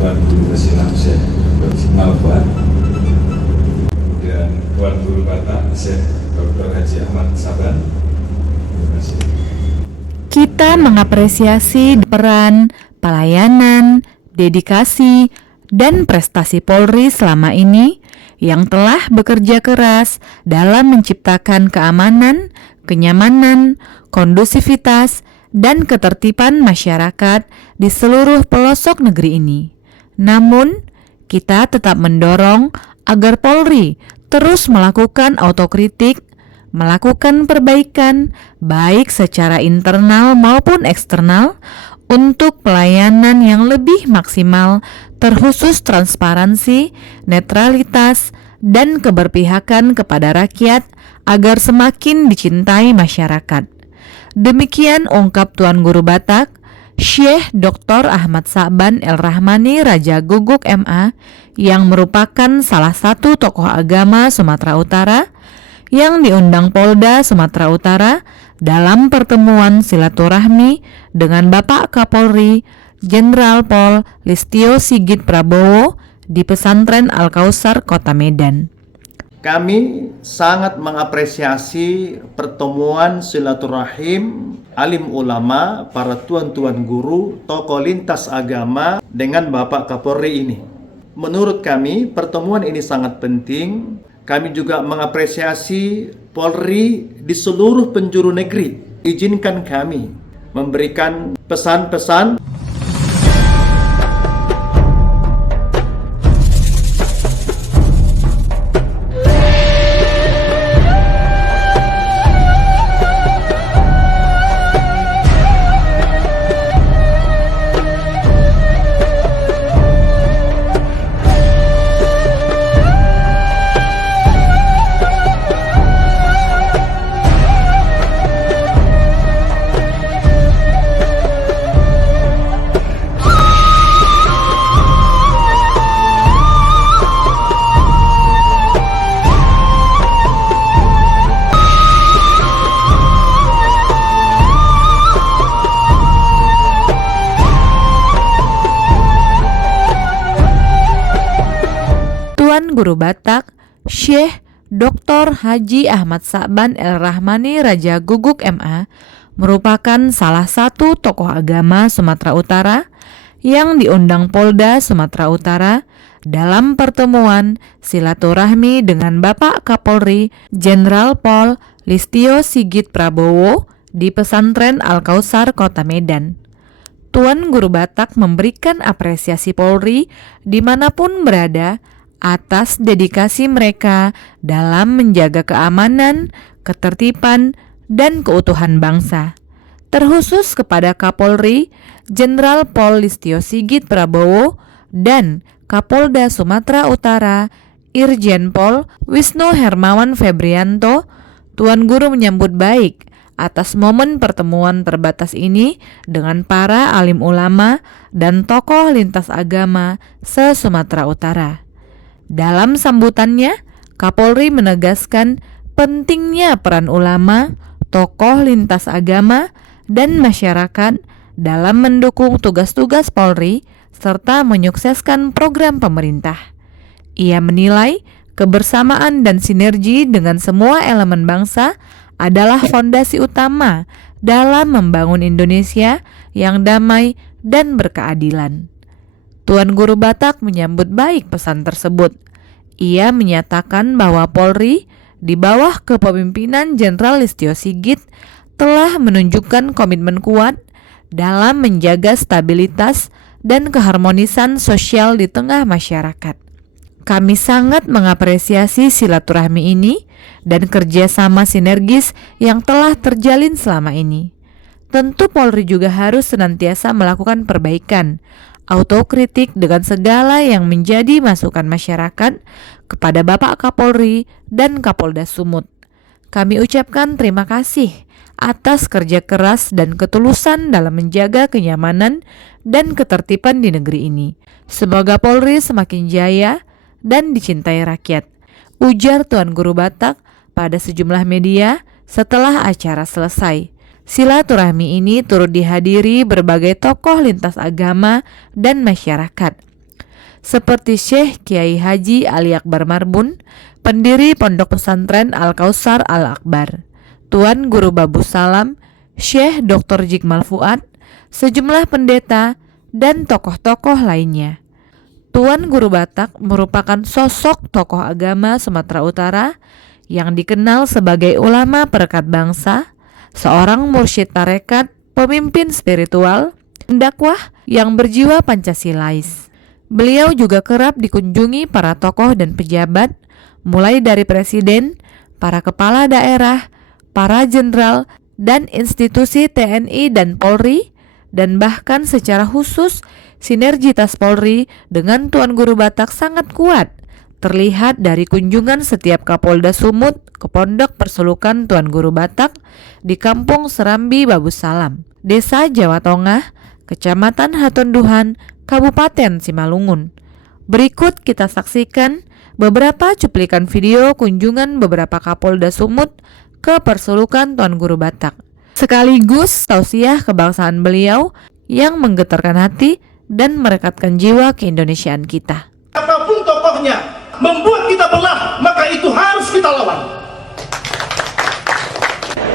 Tuan Guru Basilam Syekh Malfa, kemudian Tuan Guru Batak Syekh Dr. Haji Ahmad Saban. Terima kasih. Kita mengapresiasi peran, pelayanan, dedikasi, dan prestasi Polri selama ini yang telah bekerja keras dalam menciptakan keamanan, kenyamanan, kondusivitas, dan ketertiban masyarakat di seluruh pelosok negeri ini. Namun, kita tetap mendorong agar Polri terus melakukan autokritik, melakukan perbaikan baik secara internal maupun eksternal untuk pelayanan yang lebih maksimal, terkhusus transparansi, netralitas, dan keberpihakan kepada rakyat agar semakin dicintai masyarakat. Demikian ungkap Tuan Guru Batak, Syekh Dr. Ahmad Saban El-Rahmani Raja Guguk MA, yang merupakan salah satu tokoh agama Sumatera Utara yang diundang Polda Sumatera Utara dalam pertemuan silaturahmi dengan Bapak Kapolri Jenderal Pol Listio Sigit Prabowo di Pesantren Al-Kausar, Kota Medan. Kami sangat mengapresiasi pertemuan silaturahim alim ulama, para tuan-tuan guru, tokoh lintas agama dengan Bapak Kapolri ini. Menurut kami, pertemuan ini sangat penting. Kami juga mengapresiasi Polri di seluruh penjuru negeri. Izinkan kami memberikan pesan-pesan. Tuan Guru Batak, Syekh Dr. Haji Ahmad Saban El-Rahmani Raja Guguk MA, merupakan salah satu tokoh agama Sumatera Utara yang diundang Polda Sumatera Utara dalam pertemuan silaturahmi dengan Bapak Kapolri Jenderal Pol Listio Sigit Prabowo di Pesantren Al-Kausar, Kota Medan. Tuan Guru Batak memberikan apresiasi Polri dimanapun berada atas dedikasi mereka dalam menjaga keamanan, ketertiban, dan keutuhan bangsa. Terkhusus kepada Kapolri Jenderal Pol Listio Sigit Prabowo dan Kapolda Sumatera Utara Irjen Pol Wisnu Hermawan Febrianto, Tuan Guru menyambut baik atas momen pertemuan terbatas ini dengan para alim ulama dan tokoh lintas agama se-Sumatera Utara. Dalam sambutannya, Kapolri menegaskan pentingnya peran ulama, tokoh lintas agama, dan masyarakat dalam mendukung tugas-tugas Polri serta menyukseskan program pemerintah. Ia menilai kebersamaan dan sinergi dengan semua elemen bangsa adalah fondasi utama dalam membangun Indonesia yang damai dan berkeadilan. Tuan Guru Batak menyambut baik pesan tersebut. Ia menyatakan bahwa Polri di bawah kepemimpinan Jenderal Listio Sigit telah menunjukkan komitmen kuat dalam menjaga stabilitas dan keharmonisan sosial di tengah masyarakat. Kami sangat mengapresiasi silaturahmi ini dan kerjasama sinergis yang telah terjalin selama ini. Tentu Polri juga harus senantiasa melakukan perbaikan, autokritik dengan segala yang menjadi masukan masyarakat kepada Bapak Kapolri dan Kapolda Sumut. Kami ucapkan terima kasih atas kerja keras dan ketulusan dalam menjaga kenyamanan dan ketertiban di negeri ini. Semoga Polri semakin jaya dan dicintai rakyat, ujar Tuan Guru Batak pada sejumlah media setelah acara selesai. Silaturahmi ini turut dihadiri berbagai tokoh lintas agama dan masyarakat. seperti Syekh Kiai Haji Ali Akbar Marbun, pendiri Pondok Pesantren Al-Kausar Al-Akbar, Tuan Guru Babu Salam, Syekh Dr. Jikmal Fuad, sejumlah pendeta, dan tokoh-tokoh lainnya. Tuan Guru Batak merupakan sosok tokoh agama Sumatera Utara yang dikenal sebagai ulama perekat bangsa, seorang mursyid tarekat, pemimpin spiritual, pendakwah yang berjiwa Pancasilais. Beliau juga kerap dikunjungi para tokoh dan pejabat, mulai dari presiden, para kepala daerah, para jenderal, dan institusi TNI dan Polri, dan bahkan secara khusus sinergitas Polri dengan Tuan Guru Batak sangat kuat, terlihat dari kunjungan setiap Kapolda Sumut ke Pondok Persulukan Tuan Guru Batak di Kampung Serambi Babu Salam, Desa Jawa Tengah, Kecamatan Hatonduhan, Kabupaten Simalungun. Berikut kita saksikan beberapa cuplikan video kunjungan beberapa Kapolda Sumut ke Persulukan Tuan Guru Batak, sekaligus tausiah kebangsaan beliau yang menggetarkan hati dan merekatkan jiwa keindonesiaan kita. Apapun tokohnya membuat kita belah, maka itu harus kita lawan.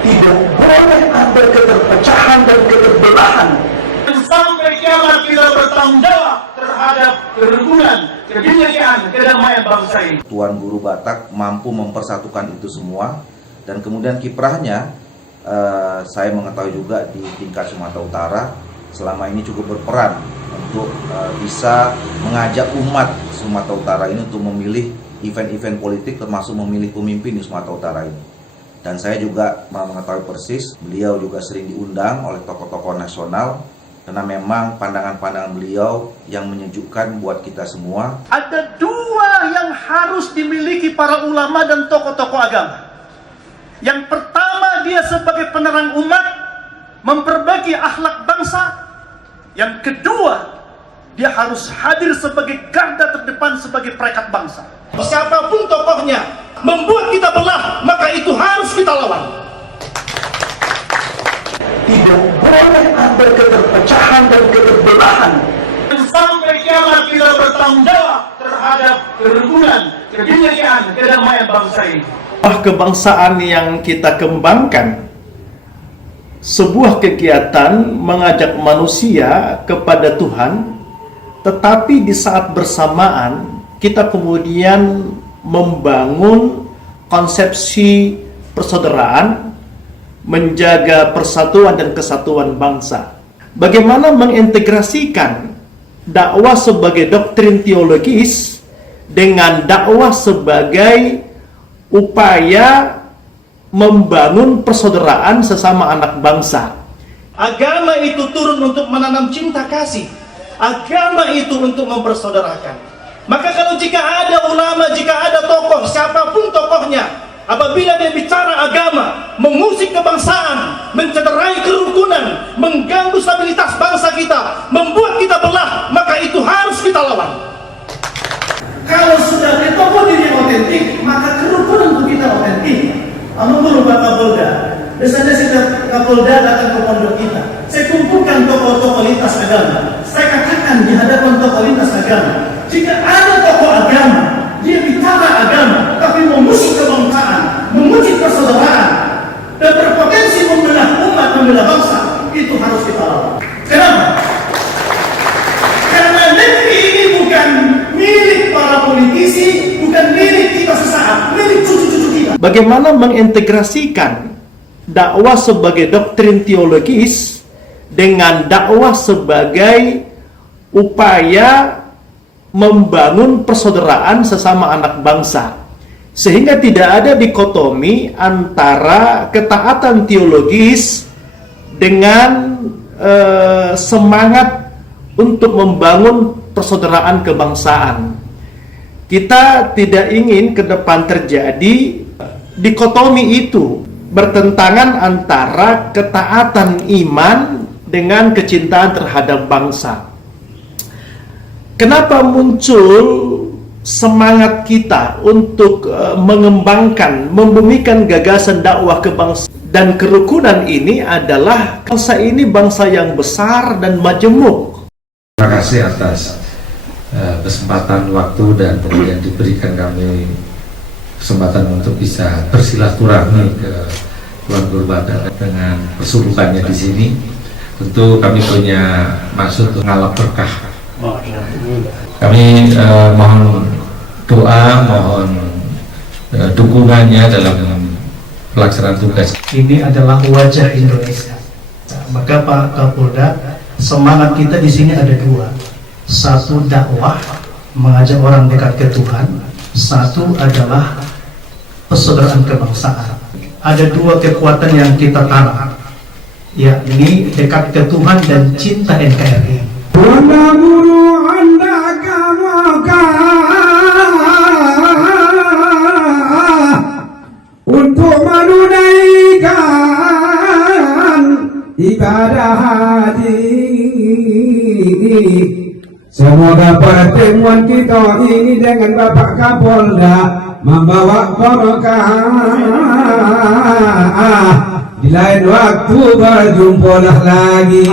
Tidak boleh ada keterpecahan dan keterbelahan. Sampai kiamat kita bertanggung jawab terhadap kerukunan, kebinekaan, kedamaian bangsa ini. Tuan Guru Batak mampu mempersatukan itu semua, dan kemudian kiprahnya saya mengetahui juga di tingkat Sumatera Utara selama ini cukup berperan untuk bisa mengajak umat Sumatera Utara ini untuk memilih event-event politik, termasuk memilih pemimpin di Sumatera Utara ini. Dan saya juga mengetahui persis beliau juga sering diundang oleh tokoh-tokoh nasional, karena memang pandangan-pandangan beliau yang menyejukkan buat kita semua. Ada dua yang harus dimiliki para ulama dan tokoh-tokoh agama. Yang pertama, dia sebagai penerang umat, memperbaiki akhlak bangsa. Yang kedua, dia harus hadir sebagai garda terdepan sebagai perekat bangsa. Siapapun tokohnya membuat kita belah, maka itu harus kita lawan. Tidak boleh ada keterpecahan dan keterbelahan. Sampai kiamat kita bertanggung jawab terhadap kerukunan, kebinekaan, kedamaian bangsa ini. Kebangsaan yang kita kembangkan, sebuah kegiatan mengajak manusia kepada Tuhan, tetapi di saat bersamaan kita kemudian membangun konsepsi persaudaraan, menjaga persatuan dan kesatuan bangsa. Bagaimana mengintegrasikan dakwah sebagai doktrin teologis dengan dakwah sebagai upaya membangun persaudaraan sesama anak bangsa. Agama itu turun untuk menanam cinta kasih. Agama itu untuk mempersaudarakan. Maka kalau jika ada ulama, jika ada tokoh, siapapun tokohnya, apabila dia bicara agama, mengusik kebangsaan, mencederai kerukunan, mengganggu stabilitas bangsa kita, membuat kita belah, maka itu harus kita lawan. Kalau sudah tokoh diri otentik, maka kerukunan untuk kita otentik. Menurut Pak Kapolda, biasanya setiap Kapolda datang ke pondok kita, saya kumpulkan tokoh-tokoh lintas agama. Saya katakan di hadapan tokoh lintas agama, jika ada tokoh agama, dia bicara agama, tapi mengusik kebangsaan, mengusik persaudaraan, dan berpotensi membelah umat, membelah bangsa, itu harus kita lawan. Kenapa? Karena negeri ini bukan milik para politisi, bukan milik kita sesaat, milik cucu-cucu kita. Bagaimana mengintegrasikan dakwah sebagai doktrin teologis dengan dakwah sebagai upaya membangun persaudaraan sesama anak bangsa, sehingga tidak ada dikotomi antara ketaatan teologis dengan semangat untuk membangun persaudaraan kebangsaan. Kita tidak ingin ke depan terjadi dikotomi itu, bertentangan antara ketaatan iman dengan kecintaan terhadap bangsa. Kenapa muncul semangat kita untuk mengembangkan, membumikan gagasan dakwah kebangsaan dan kerukunan ini adalah bangsa ini bangsa yang besar dan majemuk. Terima kasih atas kesempatan waktu dan kemudian diberikan kami kesempatan untuk bisa bersilaturahmi ke Tuan Guru Batak dengan persulukannya di sini. Tentu kami punya maksud untuk ngalap berkah. Kami mohon doa, mohon dukungannya dalam pelaksanaan tugas. Ini adalah wajah Indonesia. Maka Pak Kapolda, semangat kita di sini ada dua. Satu, dakwah, mengajak orang dekat ke Tuhan. Satu adalah persaudaraan kebangsaan. Ada dua kekuatan yang kita tanam, yakni dekat ke Tuhan dan cinta NKRI. Untuk menunaikan ibadah haji, semoga pertemuan kita ini dengan Bapak Kapolda membawa barokah. Di lain waktu berjumpalah lagi.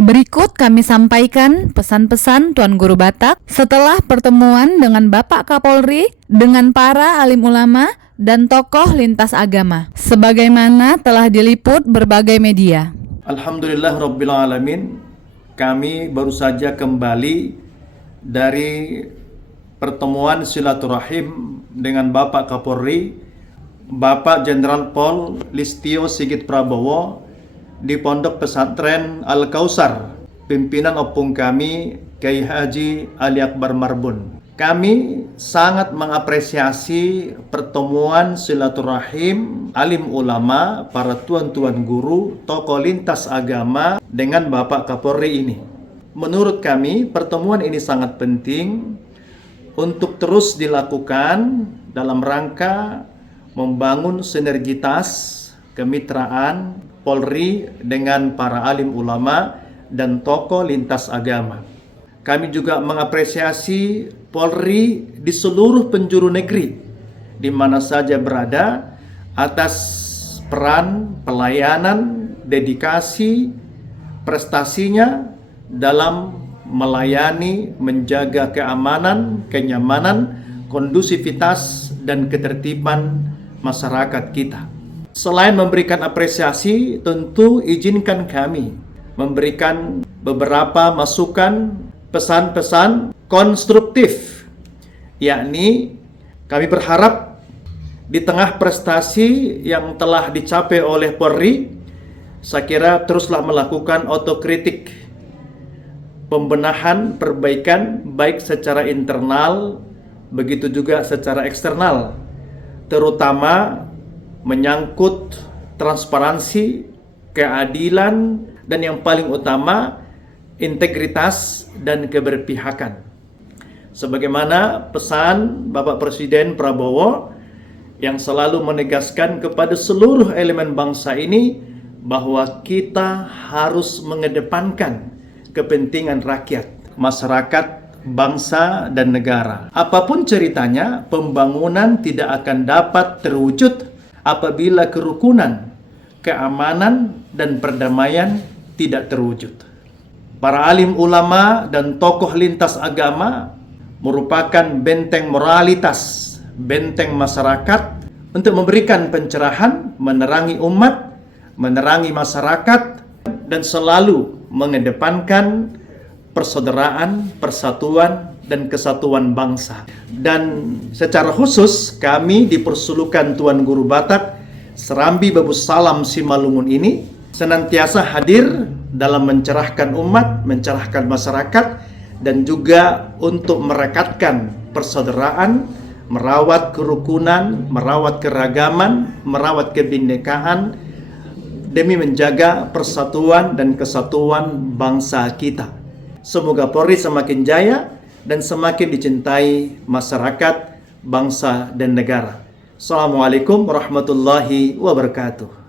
Berikut kami sampaikan pesan-pesan Tuan Guru Batak setelah pertemuan dengan Bapak Kapolri dengan para alim ulama dan tokoh lintas agama, sebagaimana telah diliput berbagai media. Alhamdulillah Rabbil Alamin, kami baru saja kembali dari pertemuan silaturahim dengan Bapak Kapolri, Bapak Jenderal Pol Listio Sigit Prabowo di Pondok Pesantren Al-Kausar, pimpinan opung kami Kiai Haji Ali Akbar Marbun. Kami sangat mengapresiasi pertemuan silaturahim alim ulama, para tuan-tuan guru, tokoh lintas agama dengan Bapak Kapolri ini. Menurut kami, pertemuan ini sangat penting untuk terus dilakukan dalam rangka membangun sinergitas kemitraan Polri dengan para alim ulama dan tokoh lintas agama. Kami juga mengapresiasi Polri di seluruh penjuru negeri, di mana saja berada, atas peran, pelayanan, dedikasi, prestasinya dalam melayani, menjaga keamanan, kenyamanan, kondusivitas, dan ketertiban masyarakat kita. Selain memberikan apresiasi, tentu izinkan kami memberikan beberapa masukan, pesan-pesan konstruktif, yakni kami berharap di tengah prestasi yang telah dicapai oleh Polri, saya kira teruslah melakukan otokritik, pembenahan, perbaikan baik secara internal begitu juga secara eksternal, terutama menyangkut transparansi, keadilan, dan yang paling utama integritas dan keberpihakan. Sebagaimana pesan Bapak Presiden Prabowo yang selalu menegaskan kepada seluruh elemen bangsa ini bahwa kita harus mengedepankan kepentingan rakyat, masyarakat, bangsa, dan negara. Apapun ceritanya, pembangunan tidak akan dapat terwujud apabila kerukunan, keamanan, dan perdamaian tidak terwujud. Para alim ulama dan tokoh lintas agama merupakan benteng moralitas, benteng masyarakat untuk memberikan pencerahan, menerangi umat, menerangi masyarakat, dan selalu mengedepankan persaudaraan, persatuan, dan kesatuan bangsa. Dan secara khusus kami di Persulukan Tuan Guru Batak Serambi Babus Salam Simalungun ini senantiasa hadir dalam mencerahkan umat, mencerahkan masyarakat, dan juga untuk merekatkan persaudaraan, merawat kerukunan, merawat keragaman, merawat kebinekaan demi menjaga persatuan dan kesatuan bangsa kita. Semoga Polri semakin jaya dan semakin dicintai masyarakat, bangsa, dan negara. Assalamualaikum warahmatullahi wabarakatuh.